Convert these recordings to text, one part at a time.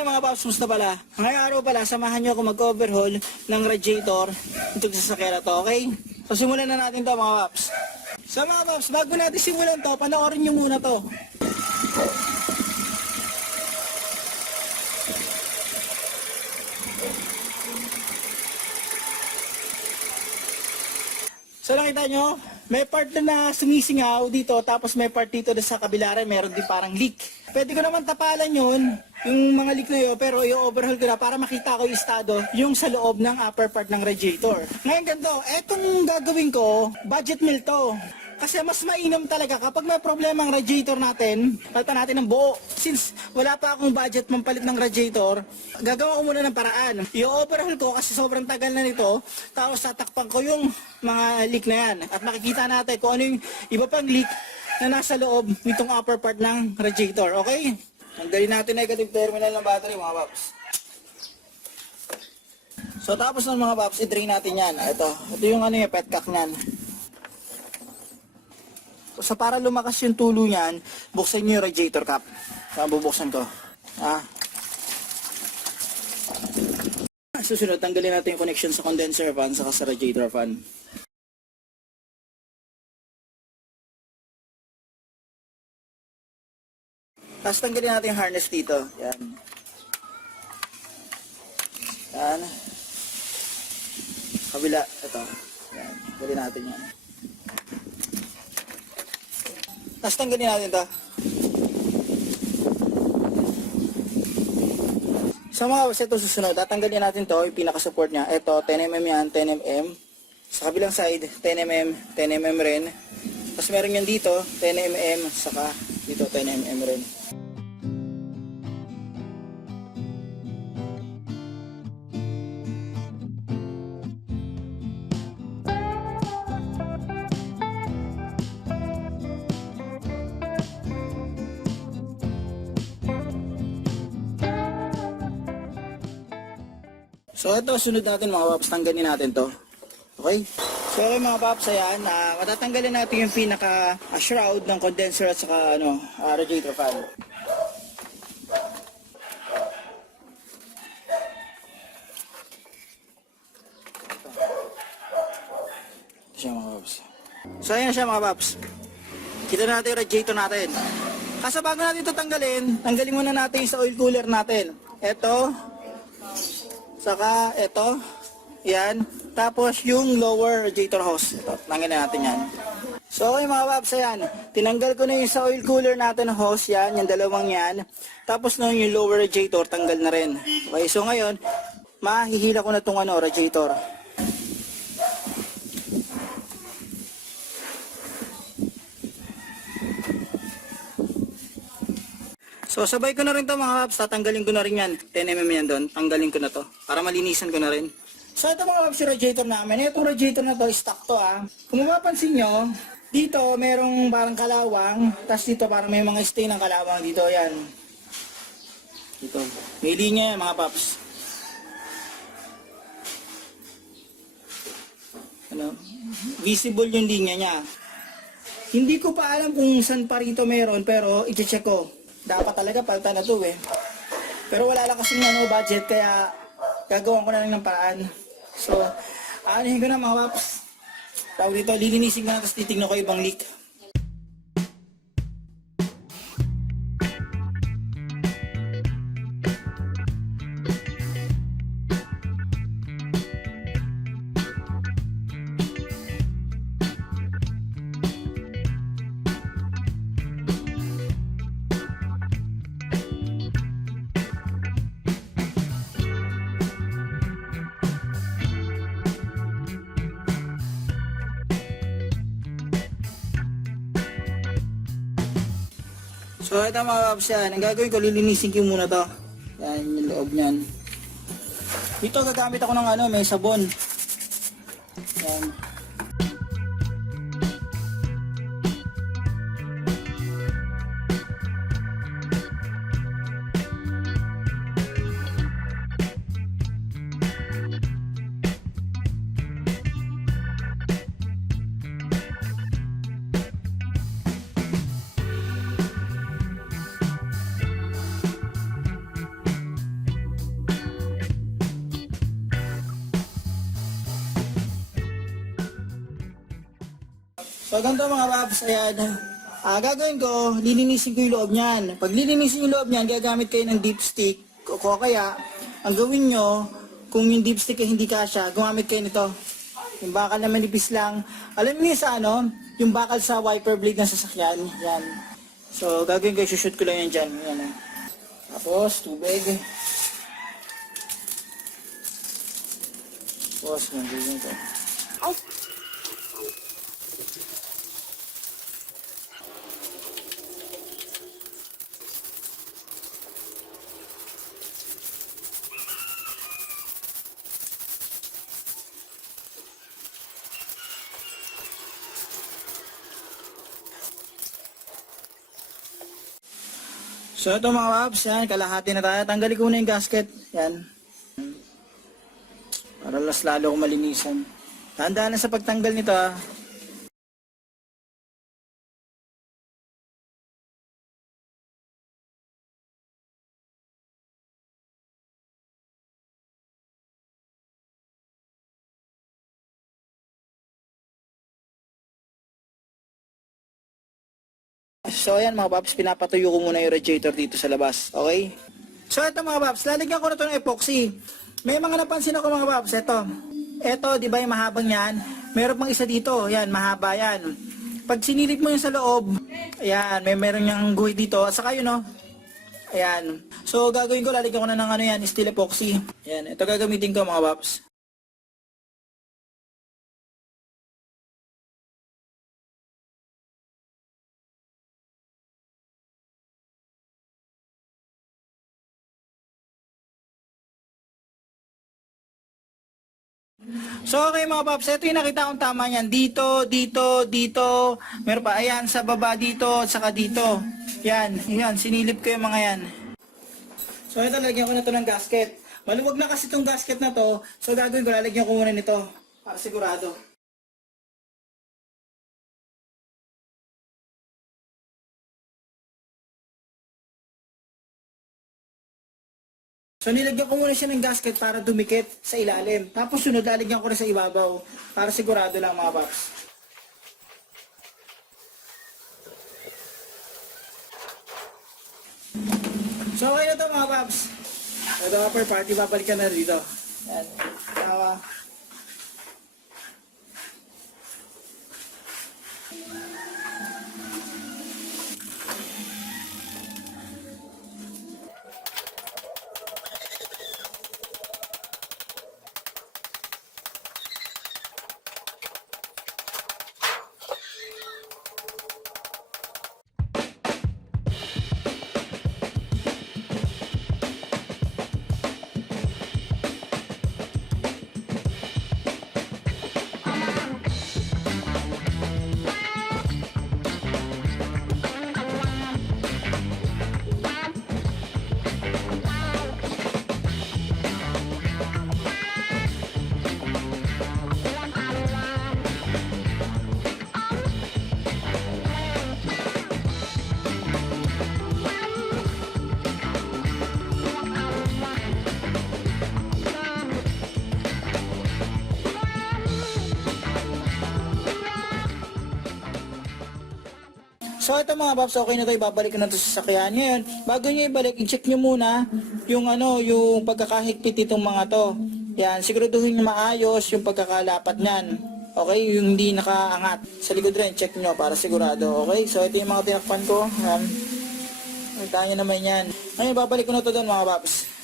Okay mga paps, musta pala? Ngayong araw pala, samahan nyo ako mag-overhaul ng radiator itong sasakyan na to, okay? So simulan na natin to mga paps. So mga paps, bago natin simulan to, panoorin nyo muna to. So nakita nyo, may part na sumisingaw dito, tapos may part dito sa kabila rin, meron din parang leak. Pwede ko naman tapalan yun, yung mga leak na yun, pero i-overhaul ko na para makita ko yung estado yung sa loob ng upper part ng radiator. Ngayon ganito, etong gagawin ko, budget meal to. Kasi mas mainam talaga kapag may problema ang radiator natin, palitan natin ng buo. Since wala pa akong budget mampalit ng radiator, gagawa ko muna ng paraan. I-overhaul ko kasi sobrang tagal na nito, tapos tatakpan ko yung mga leak na yan. At makikita natin kung ano yung iba pang leak na nasa loob nitong upper part ng radiator. Okay? Tanggalin natin negative terminal ng battery mga paps. So tapos ng mga paps, i-drain natin yan. Ito yung ano yung petcock nyan. So para lumakas yung tulo niyan, buksan niyo yung radiator cap. Saan bubuksan ko? Susunod, tanggalin natin yung connection sa condenser fan saka sa radiator fan. Tapos tanggalin natin yung harness dito. Yan. Yan. Kabila. Ito. Yan. Tanggalin natin yan. Tapos tanggalin natin ito. So mga paps, ito susunod. Tatanggalin natin to yung pinaka-support niya. Ito, 10mm yan, 10mm. Sa kabilang side, 10mm, 10mm rin. Tapos meron yan dito, 10mm, saka dito 10mm rin. So ito, sunod natin mga paps, tanggalin natin to. Okay? So okay mga paps, ayan, matatanggalin natin yung pinaka shroud ng condenser at saka radiator fan. Ito siya mga paps. So ayan siya mga paps. Kita natin yung radiator natin. Kasi bago natin ito tanggalin muna natin yung sa oil cooler natin. Ito. Saka ito, yan. Tapos yung lower radiator hose. Ito, tanggalin natin yan. So okay mga paps, ayan. Tinanggal ko na yung sa oil cooler natin na hose, yan, yung dalawang yan. Tapos nung yung lower radiator, tanggal na rin. Okay, so ngayon, mahihila ko na itong radiator. So sabay ko na rin to mga paps, tatanggalin ko na rin yan. 10mm yan doon, tanggalin ko na to. Para malinisan ko na rin. So ito mga paps, yung radiator namin. Itong radiator na to, stock to Kung mapapansin nyo, dito merong parang kalawang. Tapos dito parang may mga stain ng kalawang dito, yan. Dito, may linya yan mga paps. Visible yung linya niya. Hindi ko pa alam kung saan pa rito meron, pero i-check ko. Dapat talaga palitan na to Pero wala lang kasing budget, kaya gagawin ko na lang ng paraan. So, aanihin ko na mga paps. Tawag dito, lilinisin ko na, tapos titignan ko ibang leak. So ito mga paps yan, ang gagawin ko, lilinisin ko muna to. Yan yung loob nyan. Dito gagamit ako ng may sabon. Yan. So ganito mga paps, ayan. Gagawin ko, lilinisin ko yung loob niyan. Pag lilinisin yung loob niyan, gagamit kayo ng dipstick. O kaya, ang gawin nyo, kung yung dipstick ay hindi kasya, gumamit kayo nito. Yung bakal na manipis lang. Alam niyo sa ano, yung bakal sa wiper blade ng sasakyan. Yan. So, gagawin ko, shoot ko lang yan dyan. Yan. Tapos, tubig. Tapos, gagawin ko. So ito mga paps, yan, kalahati na tayo. Tanggalin ko na yung gasket. Yan. Para mas lalo kong malinisan. Tandaan na sa pagtanggal nito ah. So ayan mga paps, pinapatuyo ko muna yung radiator dito sa labas. Okay? So ito mga paps, lalagyan ko na ito ng epoxy. May mga napansin ako mga paps, ito. Ito, di ba yung mahabang yan? Meron pang isa dito, yan, mahaba yan. Pag sinilip mo yung sa loob, ayan, meron niyang guhit dito. At saka yun, no? Ayan. So gagawin ko, lalagyan ko na ng ano yan, steel epoxy. Ayan, ito gagamitin ko mga paps. So okay mga paps, ito yung nakita kong tama niyan. Dito, dito, dito. Meron pa, ayan, sa baba dito, saka dito. Yan, yan, sinilip ko yung mga yan. So ito, lagyan ko na to ng gasket. Maluwag na kasi itong gasket na to. So gagawin ko, lalagyan ko muna nito. Para sigurado. So nilagyan ko muna siya ng gasket para dumikit sa ilalim. Tapos sunod, lalagyan ko rin sa ibabaw. Para sigurado lang mga paps. So okay na to mga paps. Ito upper party, babalikan na dito. Yan. Tawa. So ito mga paps, okay na to, ibabalik ko na to sa sasakyan. Ngayon, bago nyo ibalik, i-check nyo muna yung yung pagkakahigpit itong mga to. Yan, siguraduhin nyo maayos yung pagkakalapat niyan. Okay, yung hindi nakaangat. Sa likod rin, check nyo para sigurado. Okay, so ito yung mga tinakpan ko. Yan. Kita nyo naman yan. Ngayon, babalik ko na to doon mga paps.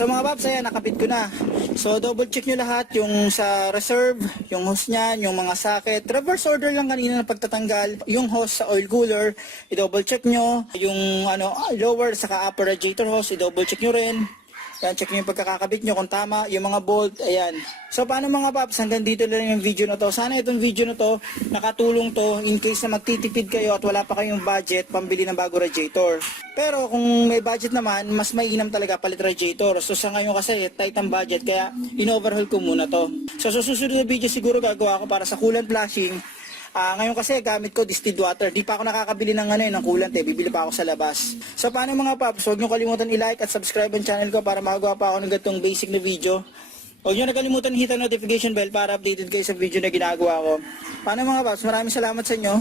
So mga paps, ayan, nakabit ko na. So double check nyo lahat, yung sa reserve, yung hose nyan, yung mga socket. Reverse order lang kanina na pagtatanggal. Yung hose sa oil cooler, i-double check nyo. Yung lower saka upper radiator hose, i-double check nyo rin. Yan, check nyo yung pagkakabit nyo kung tama, yung mga bolt, ayan. So paano mga paps, hanggang dito lang yung video na to. Sana itong video na to, nakatulong to in case na magtitipid kayo at wala pa kayong budget pambili ng bago radiator. Pero kung may budget naman, mas mainam talaga palit radiator. So sa ngayon kasi, tight ang budget, kaya in-overhaul ko muna to. So sa susunod na video siguro gagawa ko para sa coolant flushing Ngayon kasi gamit ko distilled water. Di pa ako nakakabili ng ng coolant bibili pa ako sa labas. So paano mga paps, huwag niyo kalimutan i-like at subscribe ang channel ko para makagawa pa ako ng ganitong basic na video. Huwag niyo nakalimutan hit ang notification bell para updated kayo sa video na ginagawa ko. Paano mga paps, maraming salamat sa inyo.